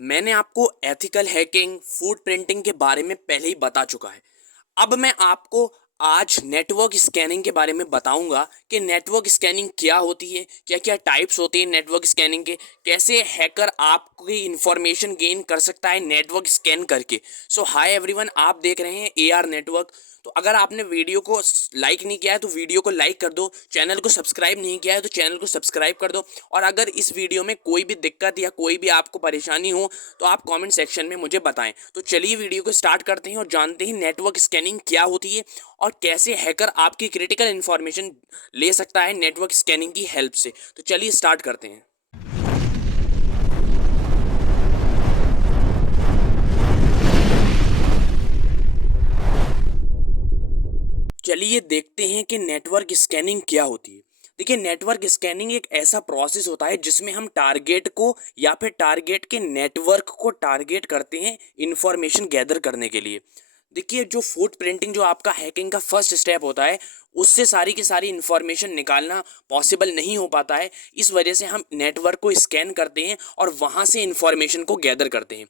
मैंने आपको ethical hacking, food printing के बारे में पहले ही बता चुका है। अब मैं आपको आज नेटवर्क स्कैनिंग के बारे में बताऊंगा कि नेटवर्क स्कैनिंग क्या होती है, क्या-क्या टाइप्स होते हैं नेटवर्क स्कैनिंग के, कैसे हैकर आपकी इंफॉर्मेशन गेन कर सकता है नेटवर्क स्कैन करके। सो हाय एवरीवन, आप देख रहे हैं एआर नेटवर्क। तो अगर आपने वीडियो को लाइक नहीं किया है तो वीडियो को लाइक कर दो, चैनल को सब्सक्राइब नहीं किया है तो चैनल को सब्सक्राइब कर दो। और अगर इस वीडियो में कोई भी दिक्कत या कोई भी आपको परेशानी हो तो आप कमेंट सेक्शन में मुझे बताएं। तो चलिए वीडियो को स्टार्ट करते हैं और जानते हैं नेटवर्क स्कैनिंग क्या होती है और कैसे हैकर आपकी क्रिटिकल इन्फॉर्मेशन ले सकता है नेटवर्क स्कैनिंग की हेल्प से। तो चलिए स्टार्ट करते हैं। चलिए देखते हैं कि नेटवर्क स्कैनिंग क्या होती है। देखिए, नेटवर्क स्कैनिंग एक ऐसा प्रोसेस होता है जिसमें हम टारगेट को या फिर टारगेट के नेटवर्क को टारगेट करते हैं इंफॉर्मेशन गैदर करने के लिए। देखिए, जो फुट प्रिंटिंग जो आपका हैकिंग का फर्स्ट स्टेप होता है, उससे सारी की सारी इंफॉर्मेशन निकालना पॉसिबल नहीं हो पाता है। इस वजह से हम नेटवर्क को स्कैन करते हैं और वहाँ से इंफॉर्मेशन को गैदर करते हैं।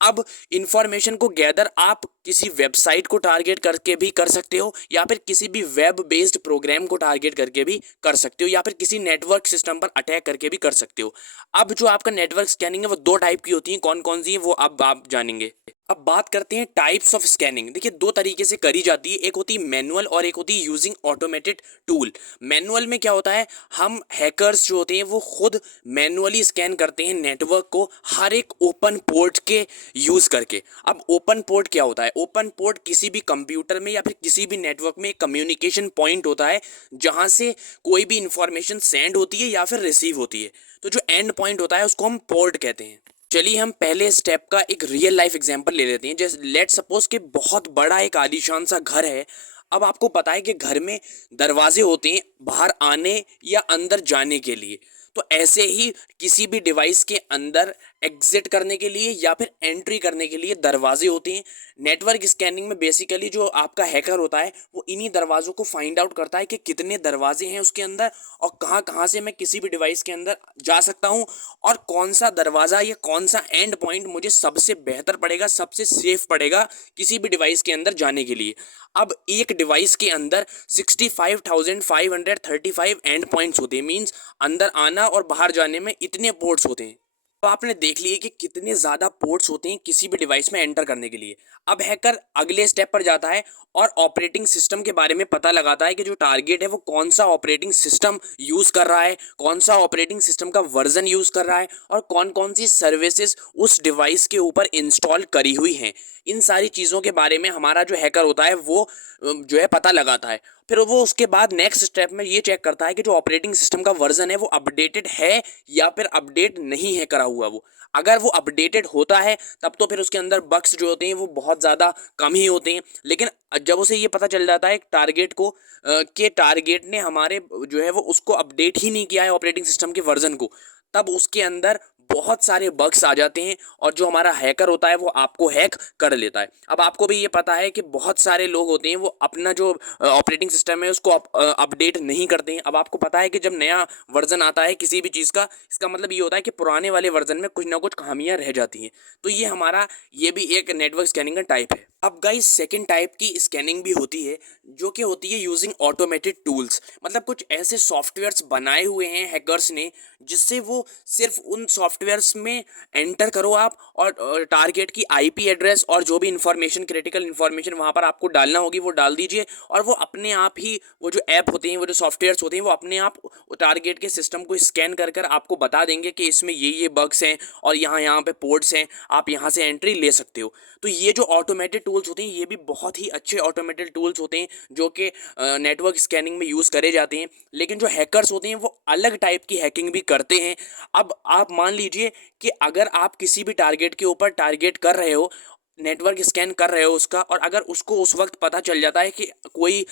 अब इंफॉर्मेशन को गैदर आप किसी वेबसाइट को टारगेट करके भी कर सकते हो या फिर किसी भी वेब बेस्ड प्रोग्राम को टारगेट करके भी कर सकते हो या फिर किसी नेटवर्क सिस्टम पर अटैक करके भी कर सकते हो। अब जो आपका नेटवर्क स्कैनिंग है वो दो टाइप की होती है। कौन कौन सी है वो अब आप जानेंगे। अब बात करते हैं टाइप्स ऑफ स्कैनिंग। देखिए, दो तरीके से करी जाती है, एक होती है मैनुअल और एक होती है यूजिंग ऑटोमेटेड टूल। मैनुअल में क्या होता है, हम हैकर्स जो होते हैं वो खुद मैनुअली स्कैन करते हैं नेटवर्क को हर एक ओपन पोर्ट के यूज़ करके। अब ओपन पोर्ट क्या होता है, ओपन पोर्ट किसी भी कंप्यूटर में या फिर किसी भी नेटवर्क में एक कम्युनिकेशन पॉइंट होता है जहाँ से कोई भी इंफॉर्मेशन सेंड होती है या फिर रिसीव होती है। तो जो एंड पॉइंट होता है उसको हम पोर्ट कहते हैं। चलिए हम पहले स्टेप का एक रियल लाइफ एग्जांपल ले लेते हैं। जैसे लेट सपोज कि बहुत बड़ा एक आलीशान सा घर है। अब आपको पता है कि घर में दरवाजे होते हैं बाहर आने या अंदर जाने के लिए। तो ऐसे ही किसी भी डिवाइस के अंदर एग्जिट करने के लिए या फिर एंट्री करने के लिए दरवाजे होते हैं। नेटवर्क स्कैनिंग में बेसिकली जो आपका हैकर होता है वो इन्हीं दरवाज़ों को फाइंड आउट करता है कि कितने दरवाजे हैं उसके अंदर और कहाँ कहाँ से मैं किसी भी डिवाइस के अंदर जा सकता हूँ और कौन सा दरवाज़ा या कौन सा एंड पॉइंट मुझे सबसे बेहतर पड़ेगा, सबसे सेफ पड़ेगा किसी भी डिवाइस के अंदर जाने के लिए। अब एक डिवाइस के अंदर 65,535 एंड पॉइंट्स होते हैं। मीन्स अंदर आना और बाहर जाने में इतने पोर्ट्स होते हैं। तो आपने देख लिए कि कितने ज़्यादा पोर्ट्स होते हैं किसी भी डिवाइस में एंटर करने के लिए। अब हैकर अगले स्टेप पर जाता है और ऑपरेटिंग सिस्टम के बारे में पता लगाता है कि जो टारगेट है वो कौन सा ऑपरेटिंग सिस्टम यूज़ कर रहा है, कौन सा ऑपरेटिंग सिस्टम का वर्जन यूज़ कर रहा है और कौन कौन सी सर्विसेज उस डिवाइस के ऊपर इंस्टॉल करी हुई हैं। इन सारी चीज़ों के बारे में हमारा जो हैकर होता है वो जो है पता लगाता है। फिर वो उसके बाद नेक्स्ट स्टेप में ये चेक करता है कि जो ऑपरेटिंग सिस्टम का वर्जन है वो अपडेटेड है या फिर अपडेट नहीं है करा हुआ वो। अगर वो अपडेटेड होता है तब तो फिर उसके अंदर बग्स जो होते हैं वो बहुत ज़्यादा कम ही होते हैं। लेकिन जब उसे ये पता चल जाता है टारगेट को कि टारगेट ने हमारे जो है वो उसको अपडेट ही नहीं किया है ऑपरेटिंग सिस्टम के वर्जन को, तब उसके अंदर बहुत सारे बग्स आ जाते हैं और जो हमारा हैकर होता है वो आपको हैक कर लेता है। अब आपको भी ये पता है कि बहुत सारे लोग होते हैं वो अपना जो ऑपरेटिंग सिस्टम है उसको अपडेट नहीं करते हैं। अब आपको पता है कि जब नया वर्जन आता है किसी भी चीज़ का, इसका मतलब ये होता है कि पुराने वाले वर्जन में कुछ ना कुछ खामियां रह जाती हैं। तो ये हमारा ये भी एक नेटवर्क स्कैनिंग का टाइप है। अब गाइस सेकंड टाइप की स्कैनिंग भी होती है जो कि होती है यूजिंग ऑटोमेटेड टूल्स। मतलब कुछ ऐसे सॉफ्टवेयर्स बनाए हुए हैं हैकर्स ने जिससे वो सिर्फ उन सॉफ्टवेयर्स में एंटर करो आप और टारगेट की आईपी एड्रेस और जो भी इंफॉर्मेशन क्रिटिकल इंफॉर्मेशन वहाँ पर आपको डालना होगी वो डाल दीजिए और वो अपने आप ही वो जो ऐप होते हैं वो जो सॉफ्टवेयर्स होते हैं वो अपने आप टारगेट के सिस्टम को स्कैन कर कर आपको बता देंगे कि इसमें ये बग्स हैं और यहाँ यहाँ पे पोर्ट्स हैं, आप यहाँ से एंट्री ले सकते हो। तो ये जो ऑटोमेटेड टूल्स होते हैं ये भी बहुत ही अच्छे ऑटोमेटेड टूल्स होते हैं जो कि नेटवर्क स्कैनिंग में यूज़ करे जाते हैं। लेकिन जो हैकर्स होते हैं वो अलग टाइप की हैकिंग भी करते हैं। अब आप मान लीजिए कि अगर आप किसी भी टारगेट के ऊपर टारगेट कर रहे हो, नेटवर्क स्कैन कर रहे हो उसका, और अगर उसको उस वक्त पता चल जाता है कि कोई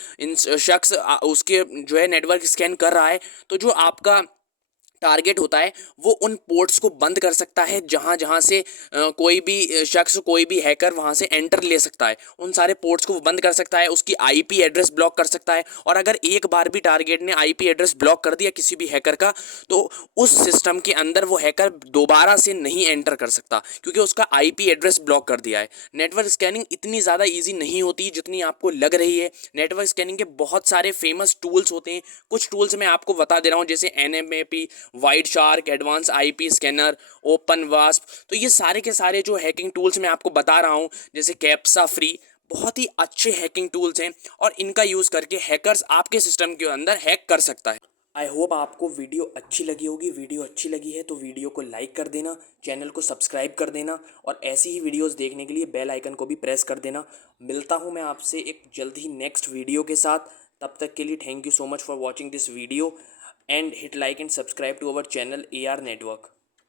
शख्स उसके जो है नेटवर्क स्कैन कर रहा है, तो जो आपका टारगेट होता है वो उन पोर्ट्स को बंद कर सकता है जहाँ जहाँ से कोई भी शख्स, कोई भी हैकर वहाँ से एंटर ले सकता है। उन सारे पोर्ट्स को वो बंद कर सकता है, उसकी आईपी एड्रेस ब्लॉक कर सकता है। और अगर एक बार भी टारगेट ने आईपी एड्रेस ब्लॉक कर दिया किसी भी हैकर का, तो उस सिस्टम के अंदर वो हैकर दोबारा से नहीं एंटर कर सकता, क्योंकि उसका आईपी एड्रेस ब्लॉक कर दिया है। नेटवर्क स्कैनिंग इतनी ज़्यादा ईजी नहीं होती जितनी आपको लग रही है। नेटवर्क स्कैनिंग के बहुत सारे फेमस टूल्स होते हैं। कुछ टूल्स मैं आपको बता दे रहा हूँ, जैसे Nmap, Wireshark, Advanced IP Scanner, OpenVAS. तो ये सारे के सारे जो हैकिंग टूल्स मैं आपको बता रहा हूँ, जैसे कैप्सा फ्री, बहुत ही अच्छे हैकिंग टूल्स हैं और इनका यूज़ करके हैकर्स आपके सिस्टम के अंदर हैक कर सकता है। आई होप आपको वीडियो अच्छी लगी होगी। वीडियो अच्छी लगी है तो वीडियो को लाइक कर देना, चैनल को सब्सक्राइब कर देना और ऐसी ही वीडियोस देखने के लिए बेल आइकन को भी प्रेस कर देना। मिलता हूँ मैं आपसे एक जल्द ही नेक्स्ट वीडियो के साथ। तब तक के लिए thank you so much for watching this video and hit like and subscribe to our channel AR network.